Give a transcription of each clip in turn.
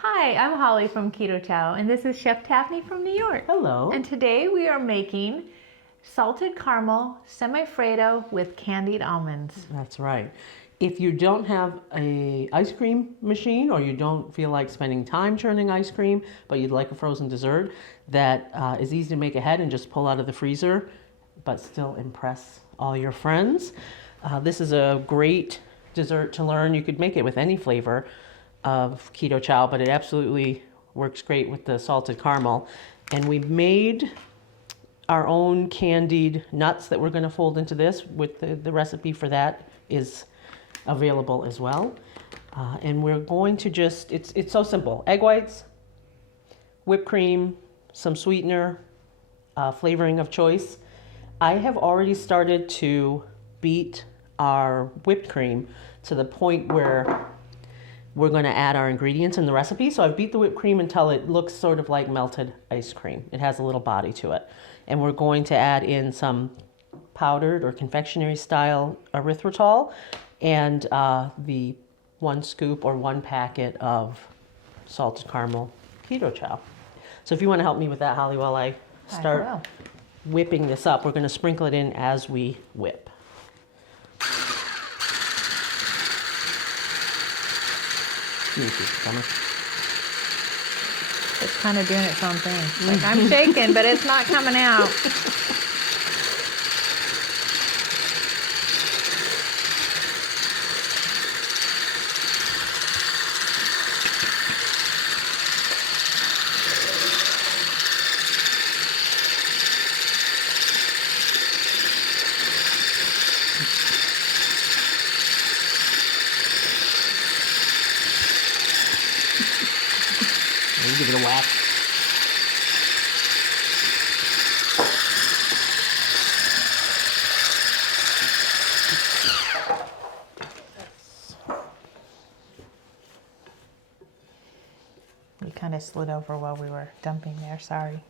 Hi, I'm Holly from Keto Chow, and this is Chef Taffany from New York. Hello. And today we are making salted caramel semifreddo with candied almonds. That's right. If you don't have a ice cream machine or you don't feel like spending time churning ice cream, but you'd like a frozen dessert that is easy to make ahead and just pull out of the freezer, but still impress all your friends, this is a great dessert to learn. You could make it with any flavor of Keto Chow, but it absolutely works great with the salted caramel. And we made our own candied nuts that we're going to fold into this. With the recipe for that is available as well. And we're going to just, it's so simple. Egg whites, whipped cream, some sweetener, flavoring of choice. I have already started to beat our whipped cream to the point where we're going to add our ingredients in the recipe. So I've beat the whipped cream until it looks sort of like melted ice cream. It has a little body to it. And we're going to add in some powdered or confectionery style erythritol and the 1 scoop or 1 packet of salted caramel Keto Chow. So if you want to help me with that, Holly, while I start whipping this up, we're going to sprinkle it in as we whip. It's kind of doing its own thing. Like I'm shaking, but it's not coming out. Give it a whack. You kind of slid over while we were dumping there, sorry.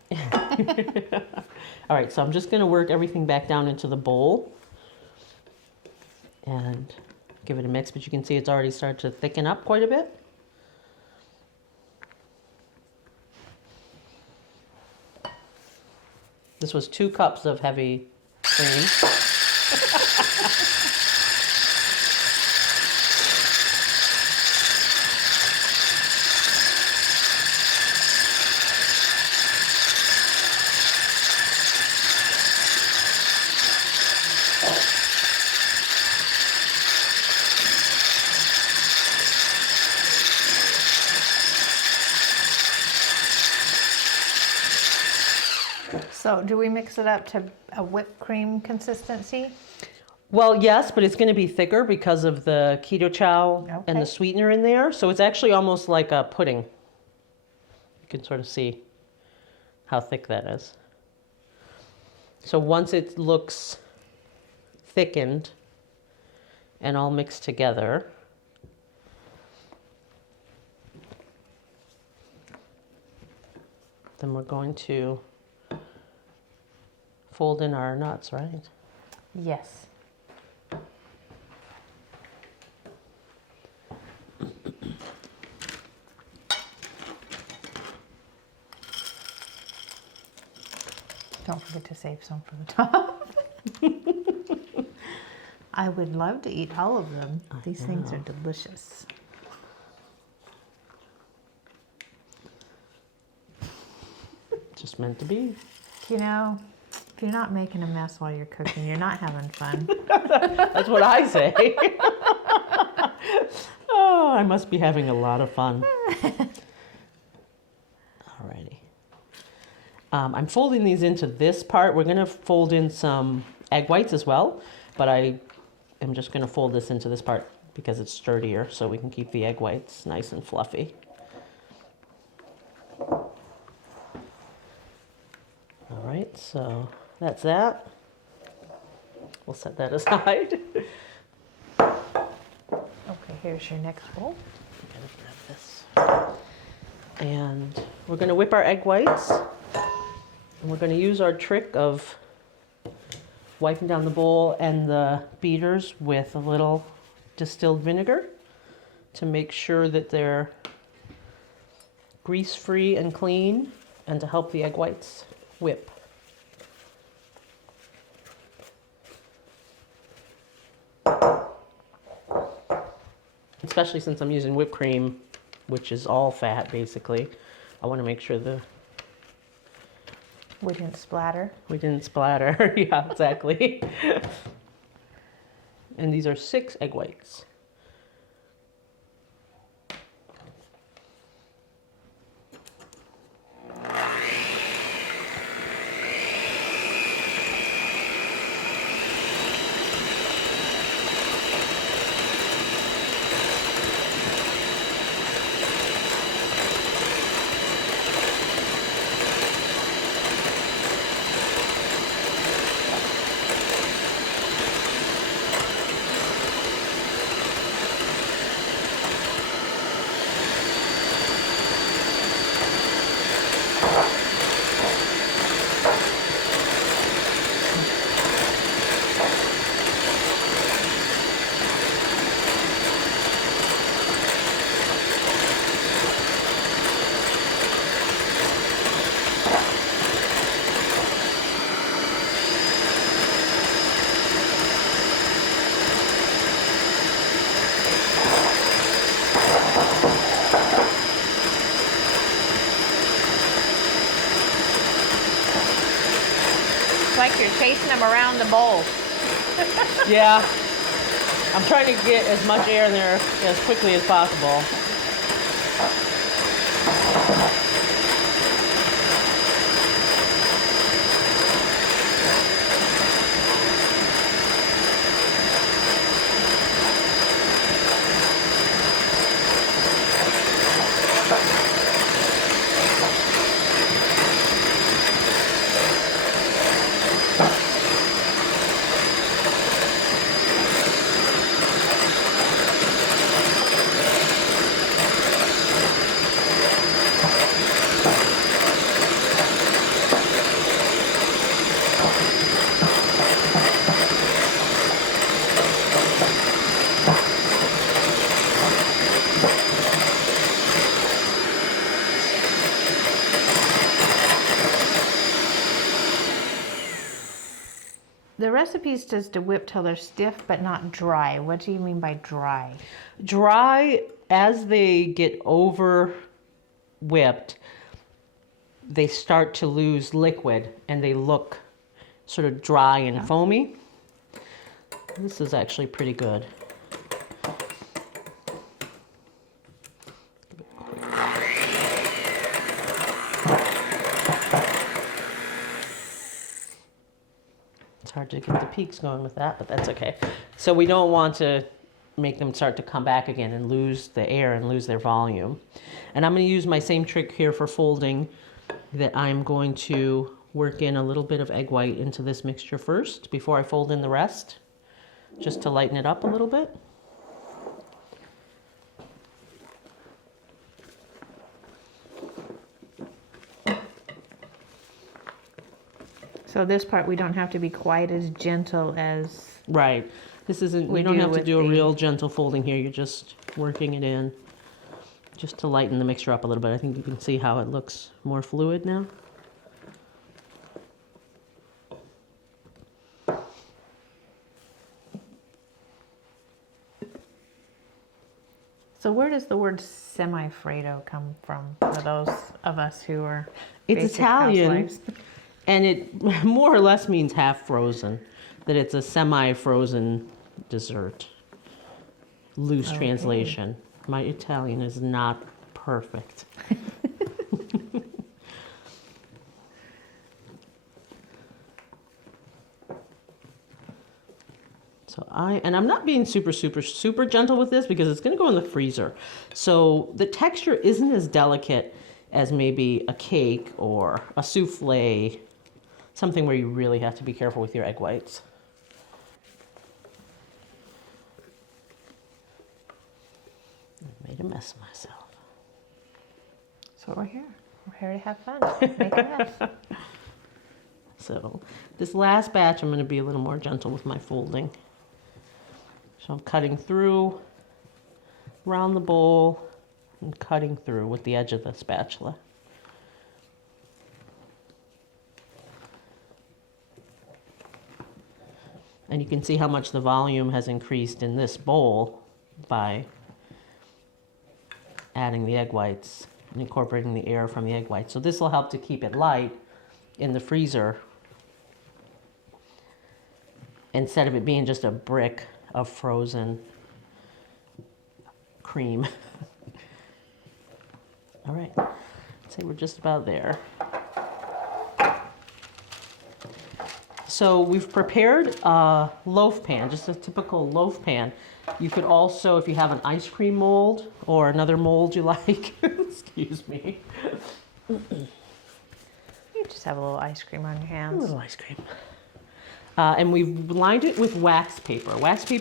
All right, so I'm just going to work everything back down into the bowl and give it a mix, but you can see it's already started to thicken up quite a bit. This was 2 cups of heavy cream. So do we mix it up to a whipped cream consistency? Well, yes, but it's going to be thicker because of the Keto Chow and the sweetener in there. So it's actually almost like a pudding. You can sort of see how thick that is. So once it looks thickened and all mixed together, then we're going to fold in our nuts, right? Yes. Don't forget to save some for the top. I would love to eat all of them. These things are delicious. Just meant to be. You know, if you're not making a mess while you're cooking, you're not having fun. That's what I say. Oh, I must be having a lot of fun. Alrighty. I'm folding these into this part. We're going to fold in some egg whites as well, but I am just going to fold this into this part because it's sturdier, so we can keep the egg whites nice and fluffy. All right, so that's that. We'll set that aside. Okay, here's your next bowl. I'm gonna grab this. And we're going to whip our egg whites. And we're going to use our trick of wiping down the bowl and the beaters with a little distilled vinegar to make sure that they're grease-free and clean, and to help the egg whites whip. Especially since I'm using whipped cream, which is all fat basically. I want to make sure We didn't splatter. we didn't splatter. Yeah, exactly. And these are 6 egg whites. It's like you're chasing them around the bowl. Yeah. I'm trying to get as much air in there as quickly as possible. The recipe says to whip till they're stiff but not dry. What do you mean by dry? Dry, as they get over whipped, they start to lose liquid and they look sort of dry and foamy. This is actually pretty good. It's hard to get the peaks going with that, but that's okay. So we don't want to make them start to come back again and lose the air and lose their volume. And I'm going to use my same trick here for folding, that I'm going to work in a little bit of egg white into this mixture first before I fold in the rest, just to lighten it up a little bit. So this part we don't have to be quite as gentle as... Right. This isn't, We you don't do have to with do a the- real gentle folding here. You're just working it in just to lighten the mixture up a little bit. I think you can see how it looks more fluid now. So where does the word Semifreddo come from for those of us who are It's basic Italian. housewives? And it more or less means half frozen, that it's a semi-frozen dessert. Loose Okay. translation. My Italian is not perfect. So I'm not being super gentle with this because it's going to go in the freezer. So the texture isn't as delicate as maybe a cake or a souffle, something where you really have to be careful with your egg whites. I made a mess of myself. So we're here. We're here to have fun. Make a mess. So this last batch, I'm going to be a little more gentle with my folding. So I'm cutting through around the bowl and cutting through with the edge of the spatula. And you can see how much the volume has increased in this bowl by adding the egg whites and incorporating the air from the egg whites. So this will help to keep it light in the freezer instead of it being just a brick of frozen cream. All right, I'd say we're just about there. So we've prepared a loaf pan, just a typical loaf pan. You could also, if you have an ice cream mold or another mold you like, excuse me. You just have a little ice cream on your A hands. little ice cream. And we've lined it with wax paper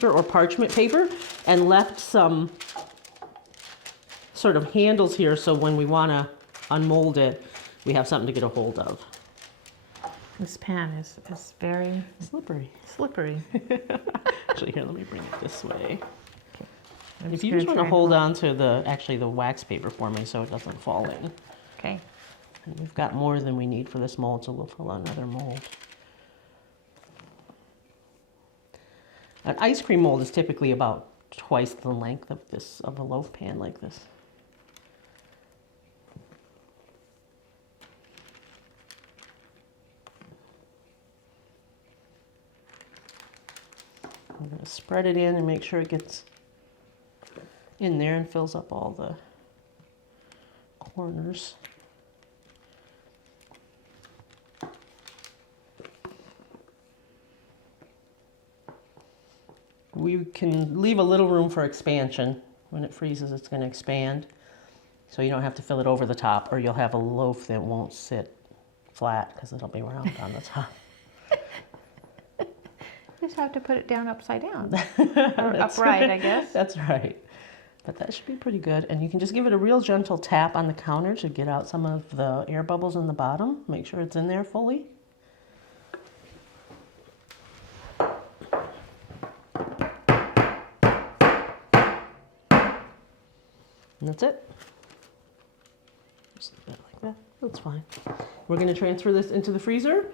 or parchment paper, and left some sort of handles here so when we want to unmold it, we have something to get a hold of. This pan is very Slippery. slippery. Actually, here, let me bring it this way. I'm If you gonna just want to try hold and on to the wax paper for me so it doesn't fall in. Okay. And we've got more than we need for this mold, so we'll fill another mold. An ice cream mold is typically about twice the length of a loaf pan like this. I'm going to spread it in and make sure it gets in there and fills up all the corners. We can leave a little room for expansion. When it freezes, it's going to expand. So you don't have to fill it over the top, or you'll have a loaf that won't sit flat because it'll be round on the top. Just have to put it down upside down. Or upright, I guess. That's right. But that should be pretty good. And you can just give it a real gentle tap on the counter to get out some of the air bubbles in the bottom. Make sure it's in there fully. And that's it. Just like that. That's fine. We're going to transfer this into the freezer.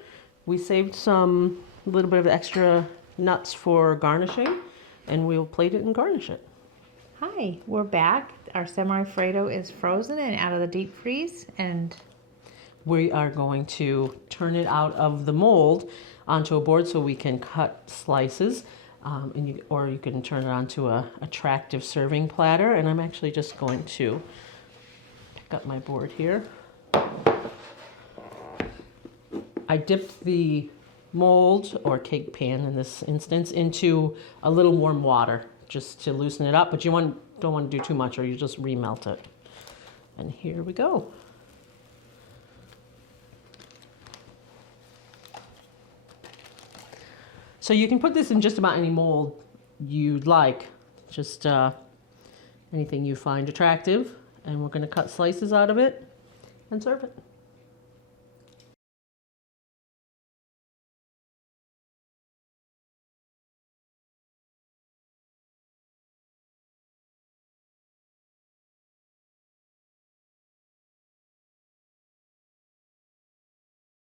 We saved a little bit of extra nuts for garnishing, and we'll plate it and garnish it. Hi, we're back. Our Semifreddo is frozen and out of the deep freeze, and We are going to turn it out of the mold onto a board so we can cut slices, or you can turn it onto a attractive serving platter. And I'm actually just going to pick up my board here. I dipped the mold, or cake pan in this instance, into a little warm water just to loosen it up, but you don't want to do too much or you just remelt it. And here we go. So you can put this in just about any mold you'd like, just anything you find attractive, and we're going to cut slices out of it and serve it.